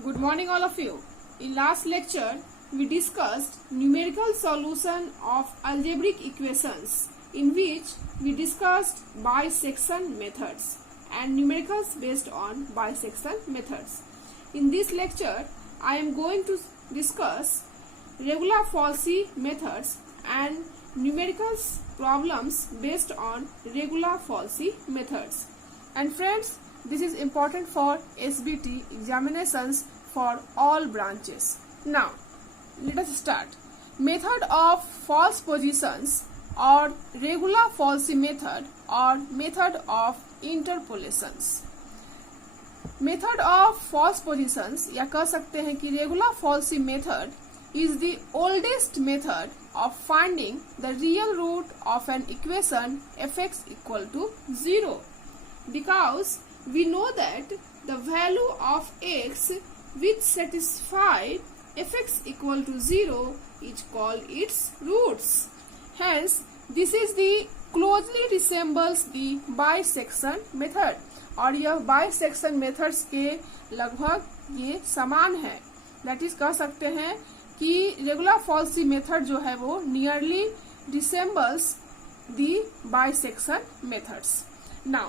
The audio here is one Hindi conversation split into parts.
Good morning all of you. In last lecture, we discussed numerical solution of algebraic equations in which we discussed bisection methods and numericals based on bisection methods. In this lecture, I am going to discuss regular-Falsy methods and numericals problems based on regular-Falsy methods. And friends, this is important for SBT examinations for all branches. Now, let us start. Method of false positions or regular-Falsy method or method of interpolations. Method of false positions या कह सकते हैं कि regular-Falsy method is the oldest method of finding the real root of an equation fx equal to 0 because we know that the value of x which satisfy fx equal to 0 is called its roots. Hence, this is the closely resembles the bisection method और यह bisection methods के लगभग ये समान है. That is कह सकते हैं कि regular-Falsy method जो है वो nearly resembles the bisection methods. Now,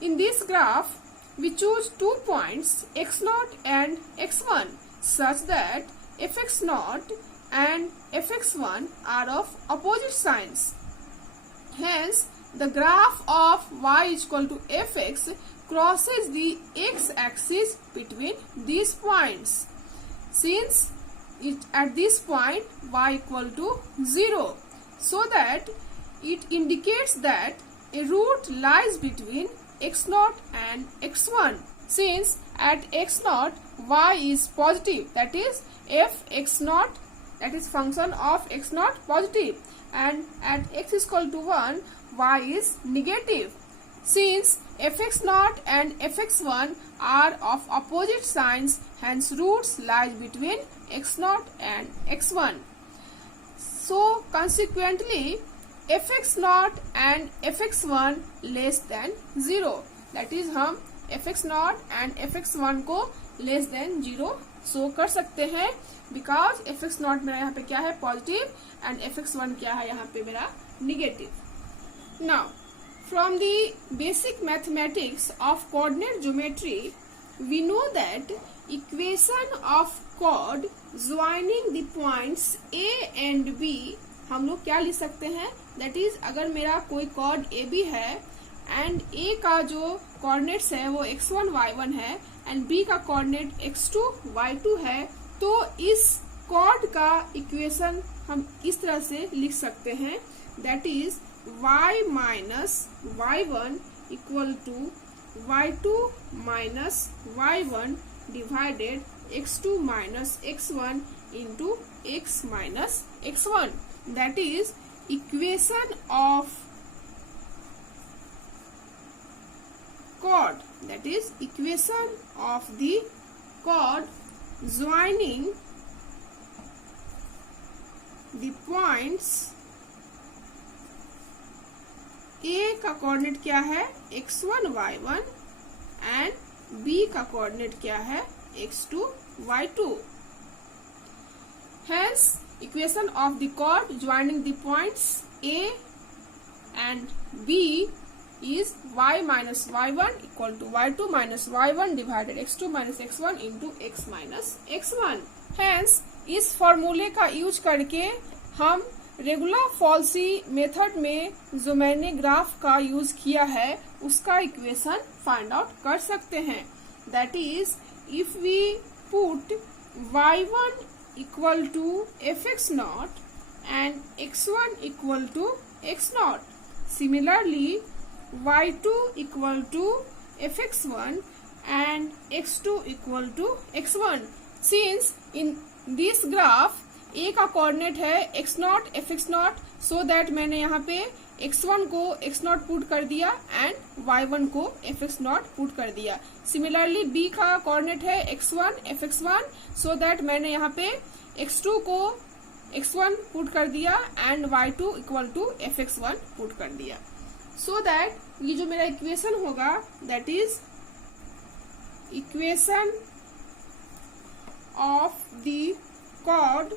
in this graph, we choose 2 points x0 and x1 such that fx0 and fx1 are of opposite signs. Hence, the graph of y is equal to fx crosses the x-axis between these points. Since at this point y equal to 0, so that it indicates that a root lies between x0 and x1. Since at x0 y is positive, that is f x0, that is function of x0 positive, and at x is equal to 1 y is negative. Since fx0 and fx1 are of opposite signs, hence roots lies between x0 and x1. So consequently fx0 and fx1 less than 0. That is हम fx0 and fx1 को less than 0 शो कर सकते हैं because fx0 मेरा यहाँ पे क्या है पॉजिटिव and fx1 क्या है यहाँ पे मेरा negative. Now, from the basic mathematics of coordinate geometry, we know that equation of chord joining the points A and B हम लोग क्या लिख सकते हैं. दैट इज अगर मेरा कोई कॉर्ड ए बी है एंड ए का जो कोऑर्डिनेट्स है वो x1 y1 है एंड बी का कोऑर्डिनेट x2 y2 है, तो इस कॉर्ड का इक्वेशन हम इस तरह से लिख सकते हैं. That is y minus y1 equal to y2 minus y1 divided x2 minus x1 into x minus x1. That is equation of chord. That is equation of the chord joining the points A का कोऑर्डिनेट क्या है x1 y1 and B का कोऑर्डिनेट क्या है x2 y2. Hence, equation of the chord joining the points A and B is y minus y1 equal to y2 minus y1 divided x2 minus x1 into x minus x1. Hence, इस फॉर्मूले का यूज करके हम regular-Falsy मेथड में जो मैंने ग्राफ का यूज किया है उसका इक्वेशन फाइंड आउट कर सकते हैं. That is if we put y1 equal to fx0 and x1 equal to x0. Similarly, y2 equal to fx1 and x2 equal to x1. Since in this graph a का कोऑर्डिनेट है x0 fx0, so that मैंने यहाँ पे x1 को x0 पुट कर दिया एंड y1 को fx0 पुट कर दिया. सिमिलरली b का कोऑर्डिनेट है x1 fx1, सो दैट मैंने यहाँ पे x2 को x1 पुट कर दिया and y2 equal to fx1 put कर दिया. सो दैट ये जो मेरा इक्वेशन होगा that is equation of the chord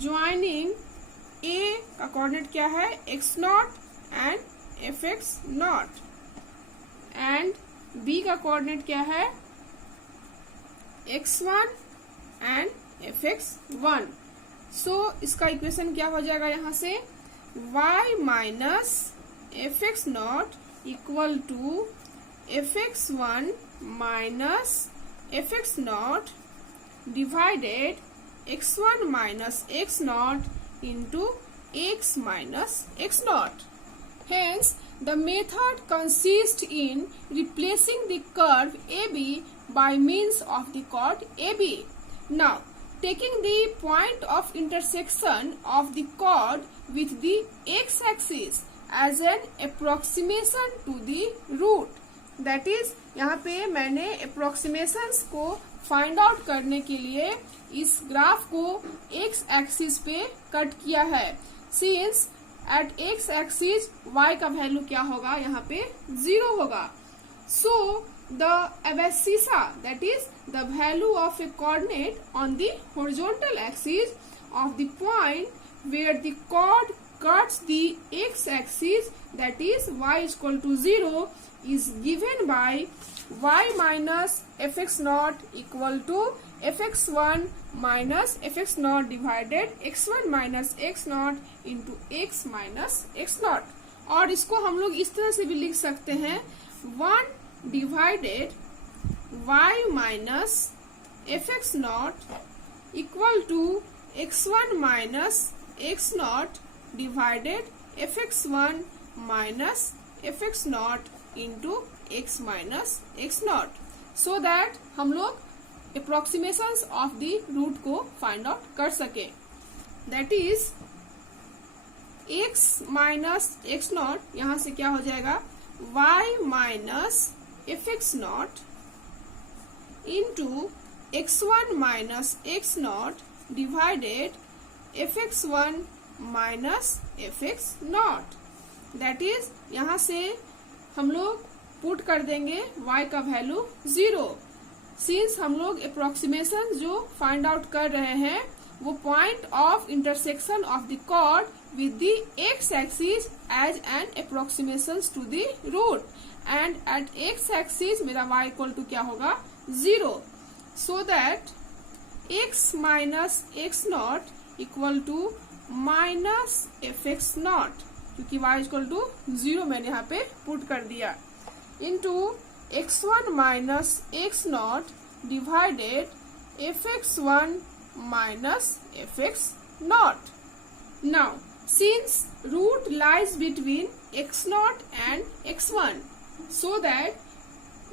joining A का कोऑर्डिनेट क्या है, x not and fx not, and B का कोऑर्डिनेट क्या है, x1 एंड fx1. सो इसका इक्वेशन क्या हो जाएगा यहाँ से, y minus fx naught equal to fx1 minus fx naught divided x1 minus x naught into x minus x naught. Hence, the method consists in replacing the curve AB by means of the chord AB. Now, taking the point of intersection of the chord with the x-axis as an approximation to the root. That is, यहाँ पे मैंने approximations को फाइंड आउट करने के लिए इस ग्राफ को एक्स एक्सिस पे कट किया है. Since at x axis y का वैल्यू क्या होगा, यहाँ पे 0 होगा. So the abscissa, that is the value of a coordinate on the horizontal axis of the point where the chord cuts the x axis, that is y is equal to 0, is given by y minus fx naught equal to fx1 minus fx naught divided x1 minus x naught into x minus x naught. और इसको हम लोग इस तरह से भी लिख सकते हैं, 1 divided y minus fx naught equal to x1 minus x naught divided fx1 minus fx naught into x minus x naught, so that हम लोग approximations of the root को find out कर सके. That is x minus x naught, यहाँ से क्या हो जाएगा, y minus fx naught into x1 minus x naught divided fx1 minus fx naught. That is, यहाँ से हम लोग पुट कर देंगे y का वैल्यू 0. सिंस हम लोग अप्रोक्सीमेशन जो फाइंड आउट कर रहे हैं वो point of intersection of the chord with the x axis as an approximation to the root, and at x axis मेरा y इक्वल टू क्या होगा, 0. So that x minus x naught equal to minus fx naught, क्योंकि y इक्वल टू 0 मैंने यहाँ पे पुट कर दिया, into x1 minus x naught divided fx1 minus fx naught. Now, since root lies between x naught and x1, so that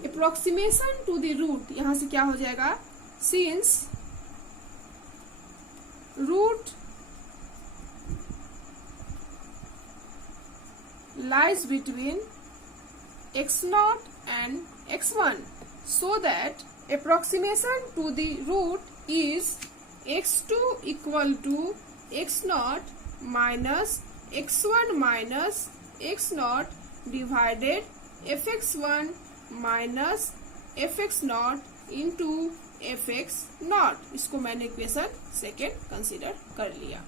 approximation to the root, यहाँ से क्या हो जाएगा, since root lies between x naught and x1, so that approximation to the root is x2 equal to x naught minus x1 minus x naught divided fx1 minus fx naught into fx naught. इसको मैंने इक्वेशन सेकेंड कंसीडर कर लिया.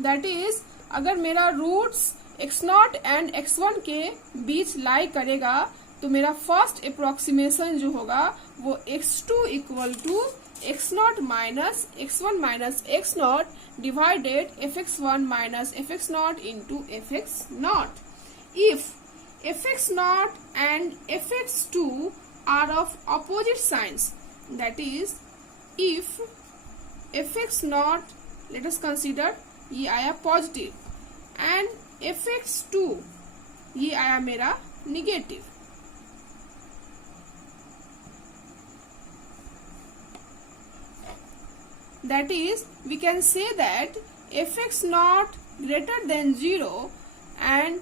दैट इज, अगर मेरा रूट्स x0 एंड x1 के बीच लाई करेगा तो मेरा फर्स्ट अप्रोक्सीमेशन जो होगा वो x2 equal to x0 minus x1 minus x0 divided fx1 minus fx0 into fx0. If fx0 and fx2 are of opposite signs, that is if fx0, let us consider ये आया पॉजिटिव एंड fx2 ये आया मेरा negative. That is, we can say that fx0 greater than 0 and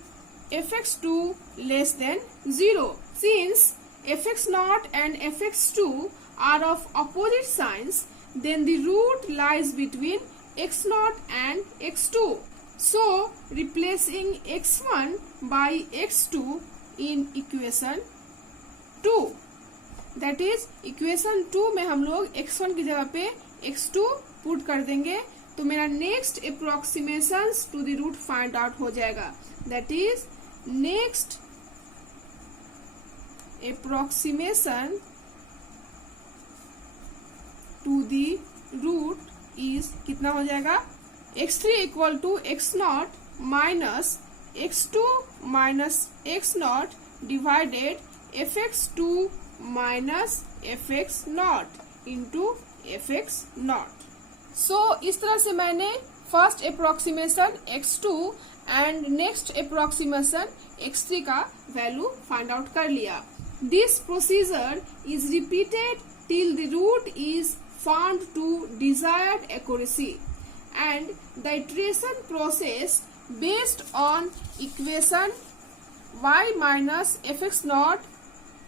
fx2 less than 0. Since fx0 and fx2 are of opposite signs, then the root lies between x0 and x2. So, replacing x1 by x2 in equation 2. That is equation 2 में हम लोग x1 की जगह पे x2 पुट कर देंगे तो मेरा next approximation to the root find out हो जाएगा. That is next approximation to the root is कितना हो जाएगा, x3 equal to x0 minus x2 minus x0 divided fx2 minus fx0 into fx0. So इस तरह से मैंने first approximation x2 and next approximation x3 का वैल्यू फाइंड आउट कर लिया. This procedure is repeated till the root is found to desired accuracy and the iteration process based on equation y minus fx0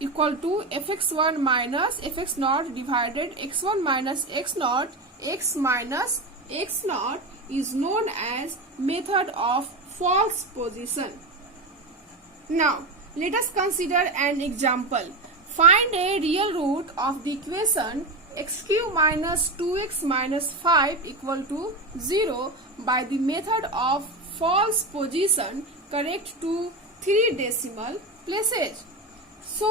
equal to fx1 minus fx0 divided x1 minus x0 x minus x0 is known as method of false position. Now let us consider an example. Find a real root of the equation x cube minus 2x minus 5 equal to 0 by the method of false position correct to 3 decimal places. So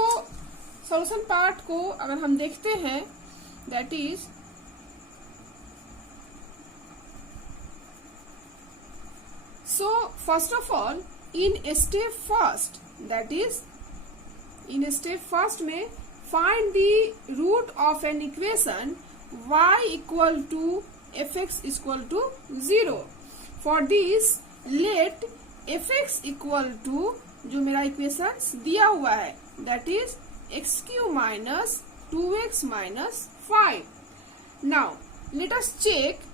solution part को अगर हम देखते हैं that is so first of all in step first that is in step first में find the root of an equation y equal to fx equal to 0. For this let fx equal to जो मेरा इक्वेशन दिया हुआ है that is x cube minus 2x minus 5. Now let us check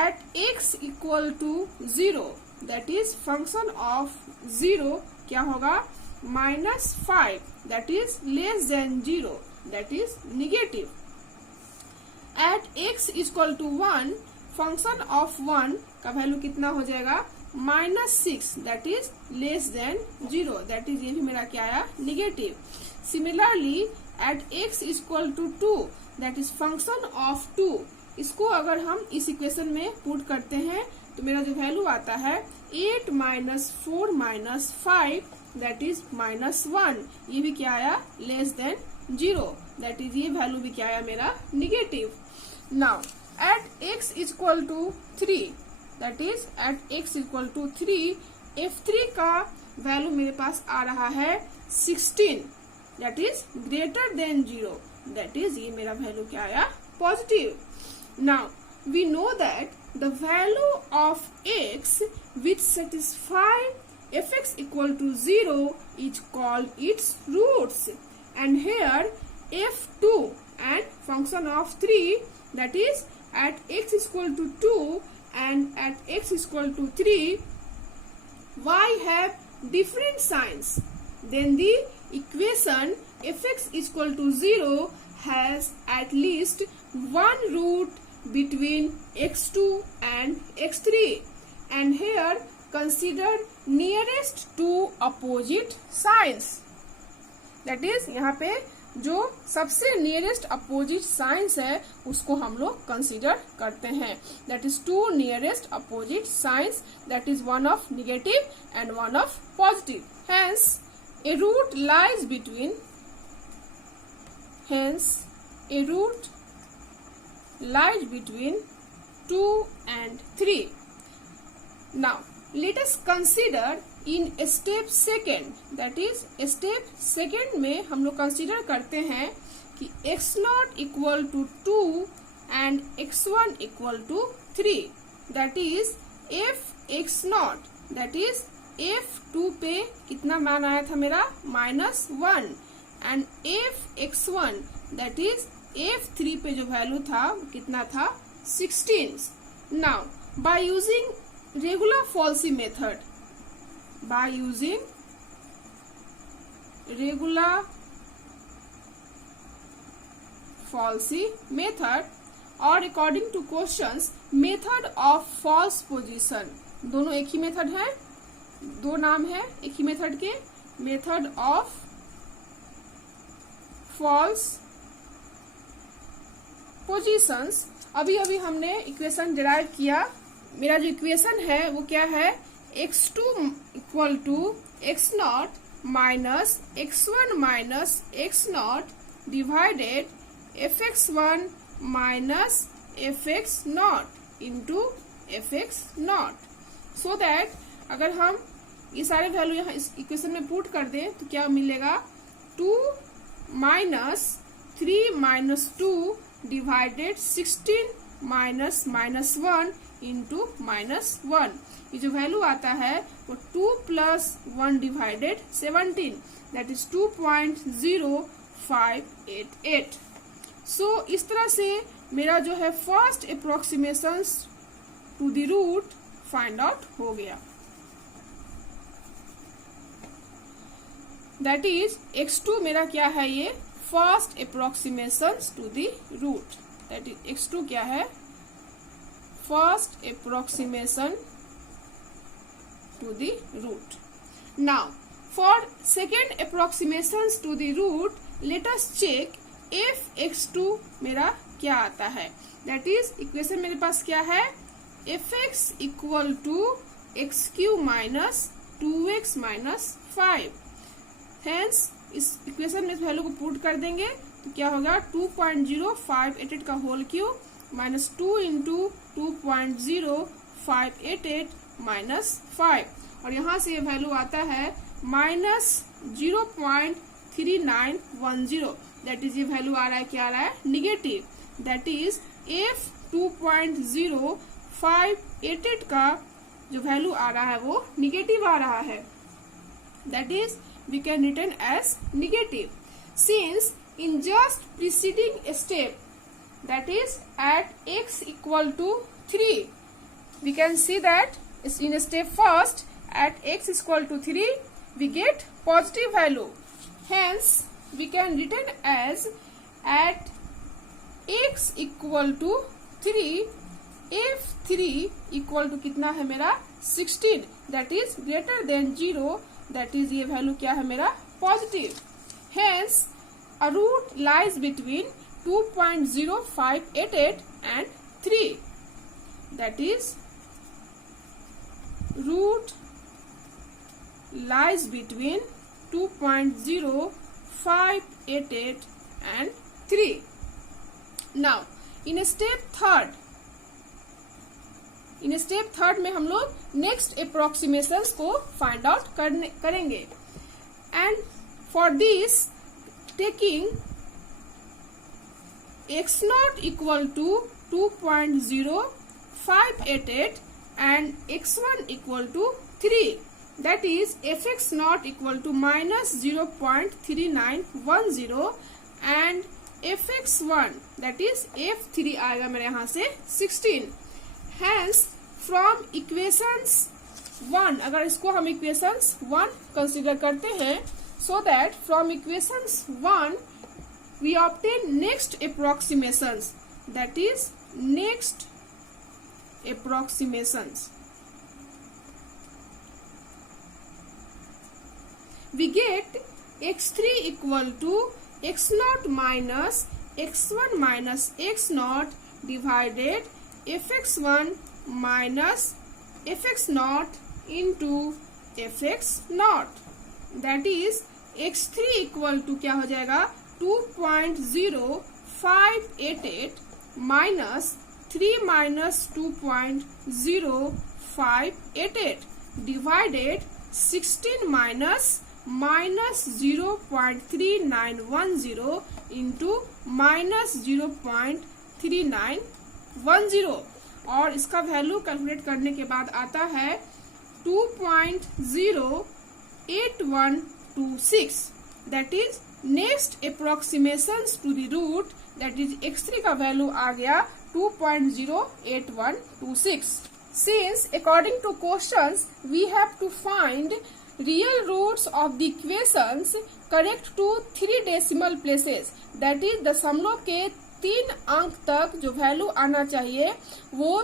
at x equal to 0 that is function of 0 क्या होगा, -5 that is less than 0 that is negative. At x is equal to 1 function of 1 का वैल्यू कितना हो जाएगा, -6 that is less than 0 that is ये भी मेरा क्या आया, negative. Similarly at x is equal to 2 that is function of 2 इसको अगर हम इस इक्वेशन में पुट करते हैं तो मेरा जो वैल्यू आता है 8 minus 4 minus 5 that is -1 ये भी क्या आया, लेस देन 0 that is ये वैल्यू भी क्या आया मेरा, negative. Now at x is equal to 3 that is at x is equal to 3 f3 का वैल्यू मेरे पास आ रहा है 16 that is greater than 0 that is ये मेरा वैल्यू क्या आया, positive. Now we know that the value of x which satisfy fx equal to 0 is called its roots, and here f2 and function of 3 that is at x is equal to 2 and at x is equal to 3 y have different signs, then the equation fx is equal to 0 has at least one root between x2 and x3, and here consider nearest to opposite signs that is यहाँ पे जो सबसे नियरेस्ट अपोजिट साइंस है उसको हम लोग कंसीडर करते हैं. That is two nearest opposite signs that is one of negative and one of positive. Hence a root lies between lies between 2 and 3. Now let us consider in step second that is step second में हम लोग कंसीडर करते हैं कि x0 equal to 2 and x1 equal to 3 that is f x0 that is f2 पे कितना मान आया था मेरा, -1 and f x1 that is f3 पे जो वैल्यू था कितना था, 16. Now by using regular falsy method or according to questions method of false position, दोनों एक ही मेथड है, दो नाम है एक ही मेथड के, मेथड ऑफ false पोजीशंस, अभी अभी हमने इक्वेशन डिराइव किया। मेरा जो इक्वेशन है वो क्या है, x2 equal to x0 minus x1 minus x0 divided fx1 minus fx0 into fx0, so that अगर हम ये सारे वैल्यू यहाँ इस इक्वेशन में पुट कर दें तो क्या मिलेगा, 2 minus 3 minus 2 divided 16 minus minus 1 into minus 1। ये जो वैल्यू आता है वो 2 plus 1 divided 17, that is 2.0588। So इस तरह से मेरा जो है first approximation to the root find out हो गया। दैट इज x2 मेरा क्या है, ये first approximation to the root, that is x2 क्या है, first approximation to the root. Now for second approximation to the root let us check if x2 मेरा क्या आता है। दैट इज इक्वेशन मेरे पास क्या है, fx equal to x cube minus 2x minus 5। Hence इस इक्वेशन में इस वैल्यू को पुट कर देंगे तो क्या होगा, 2.0588 का whole cube minus 2 into 2.0588 minus 5, और यहाँ से ये वैल्यू आता है माइनस 0.3910। दैट इज ये वैल्यू आ रहा है, क्या आ रहा है, निगेटिव। दैट इज f 2.0588 का जो वैल्यू आ रहा है वो निगेटिव आ रहा है। That is we can written as negative, since in just preceding step, that is at x equal to 3, we can see that in step first at x equal to 3 we get positive value, hence we can written as at x equal to 3 f3 equal to कितना है मेरा 16, that is greater than 0, that is ये वैल्यू क्या है मेरा positive. Hence a root lies between 2.0588 and 3, that is root lies between 2.0588 and 3। Now in step third में हम लोग नेक्स्ट अप्रोक्सीमेशन को फाइंड आउट करेंगे, and for this taking x0 equal to 2.0588 and x1 equal to 3, that is fx0 equal to minus 0.3910 and fx1 that is f3 आएगा मेरे यहाँ से 16। Hence, from equations 1, अगर इसको हम equations 1 consider करते हैं, so that from equations 1 we obtain next approximations, that is next approximations. We get x3 equal to x0 minus x1 minus x0 divided fx1 minus fx0 into fx0, that is x3 equal to क्या हो जाएगा 2.0588 minus 3 minus 2.0588 divided 16 minus 0.3910 into minus 0.3910, और इसका वैल्यू कैलकुलेट करने के बाद आता है 2.08126, that is next approximation to the root, that is x3 का वैल्यू आ गया 2.08126। Since according to questions we have to find real roots of the equations correct to 3 decimal places, that is दशमलव के 3 अंक तक जो वैल्यू आना चाहिए वो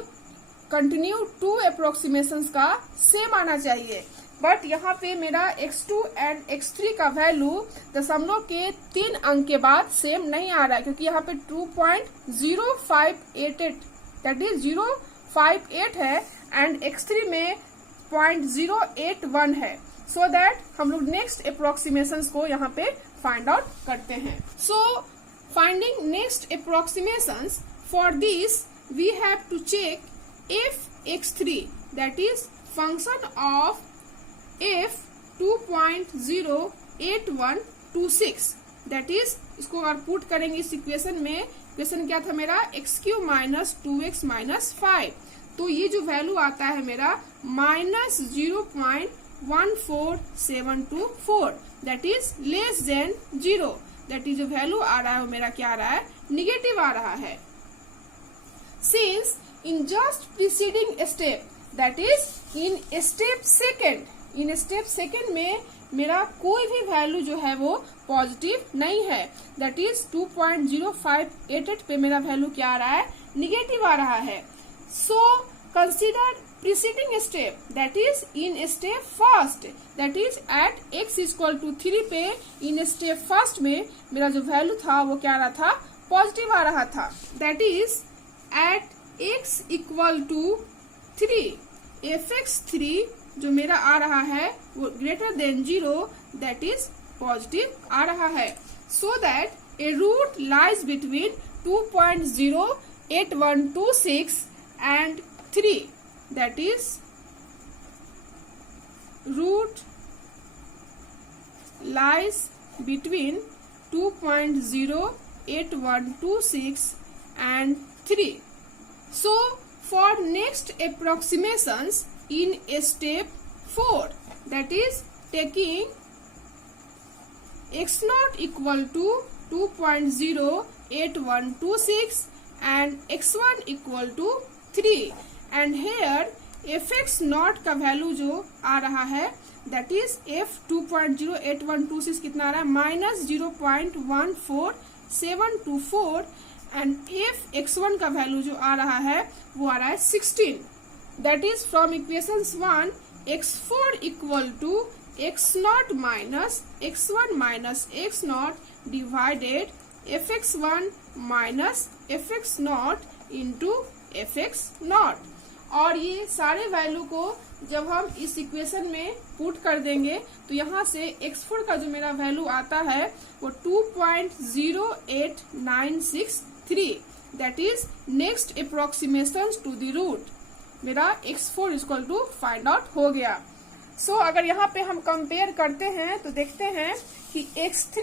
कंटिन्यू 2 अप्रोक्सीमेशन का सेम आना चाहिए। बट यहाँ पे मेरा x2 एंड x3 का वैल्यू दशमलव के 3 अंक के बाद सेम नहीं आ रहा है, क्योंकि यहाँ पे 2.0588 दैट इज 058 है एंड x3 में 0.081 है. सो दैट हम लोग नेक्स्ट अप्रोक्सीमेशन को यहाँ पे फाइंड आउट करते हैं. So finding next approximation, for this we have to check f x3 that is function of f 2.08126 that is, इसको अगर पुट करेंगे इस इक्वेशन में, इक्वेशन क्या था मेरा x³ माइनस 2x माइनस 5, तो ये जो वैल्यू आता है मेरा minus 0.14724 that is less than 0, that is जो वैल्यू आ रहा है वो मेरा क्या आ रहा है, निगेटिव आ रहा है. Since in just preceding step that is in step second में मेरा कोई भी वैल्यू जो है वो पॉजिटिव नहीं है, दैट इज 2.0588 पे मेरा वैल्यू क्या आ रहा है, निगेटिव आ रहा है. So consider preceding step that is in step first that is at x equal to 3 पे इन स्टेप फर्स्ट में मेरा जो वैल्यू था वो क्या आ रहा था, पॉजिटिव आ रहा था. That is at x equal to 3 fx3 जो मेरा आ रहा है वो greater than 0 that is positive आ रहा है. So that a root lies between 2.08126 and 3 that is root lies between 2.08126 and 3. So for next approximations in step 4 that is taking x0 equal to 2.08126 and x1 equal to 3 and here fx not का वैल्यू जो आ रहा है दैट इज f 2.08126 कितना आ रहा है, माइनस 0.14724 एंड f x1 का वैल्यू जो आ रहा है वो आ रहा है 16. That is from equations 1 x4 equal to x0 minus x1 minus x0 divided fx1 minus fx naught into fx naught. और ये सारे वैल्यू को जब हम इस इक्वेशन में पुट कर देंगे तो यहाँ से x4 का जो मेरा वैल्यू आता है वो 2.08963 that is next approximation to the root. मेरा x4 equal to find out हो गया. सो अगर यहाँ पे हम कंपेयर करते हैं तो देखते हैं कि x3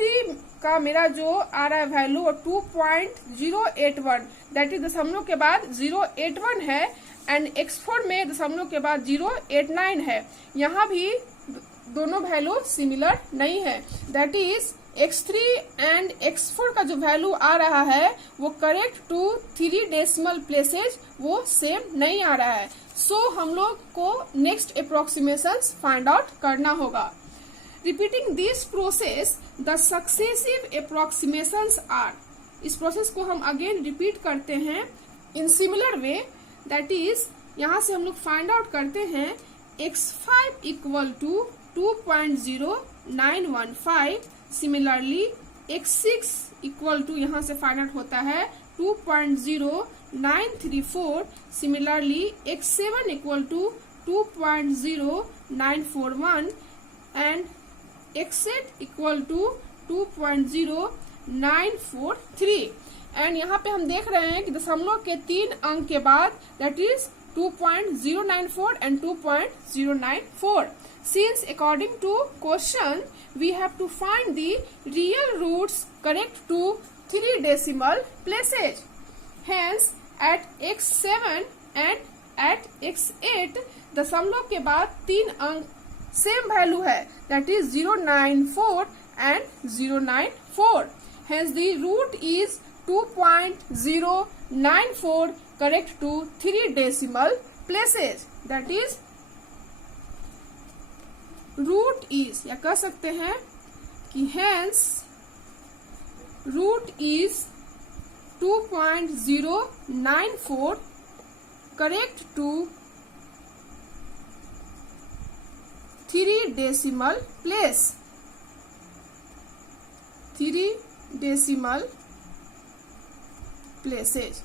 का मेरा जो आ रहा है वैल्यू 2.081 दैट इज दशमलव के बाद 081 है एंड x4 में दशमलव के बाद 089 है. यहाँ भी दोनों वैल्यू सिमिलर नहीं है, that is x3 and x4 का जो वैल्यू आ रहा है वो करेक्ट टू 3 डेसिमल प्लेसेज वो सेम नहीं आ रहा है. सो हम लोग को नेक्स्ट अप्रोक्सीमेशन फाइंड आउट करना होगा. Repeating this process the successive approximations are, इस प्रोसेस को हम अगेन रिपीट करते हैं in similar way. That is यहाँ से हम लोग फाइंड आउट करते हैं x5 equal to 2.0915. Similarly x6 equal to यहाँ से फाइंड आउट होता है 2.0934. Similarly x7 equal to 2.0941 and x8 equal to 2.0943. And यहाँ पे हम देख रहे हैं कि दशमलव के 3 अंक के बाद that is 2.094 and 2.094. Since according to question we have to find the real roots correct to 3 decimal places. Hence at x7 and at x8 दशमलव के बाद 3 अंक सेम वैल्यू है that is 094 and 094. Hence the root is 2.094 correct to 3 decimal places. That is root is, या कह सकते हैं कि hence root is 2.094 correct to 3 decimal place. 3 decimal places.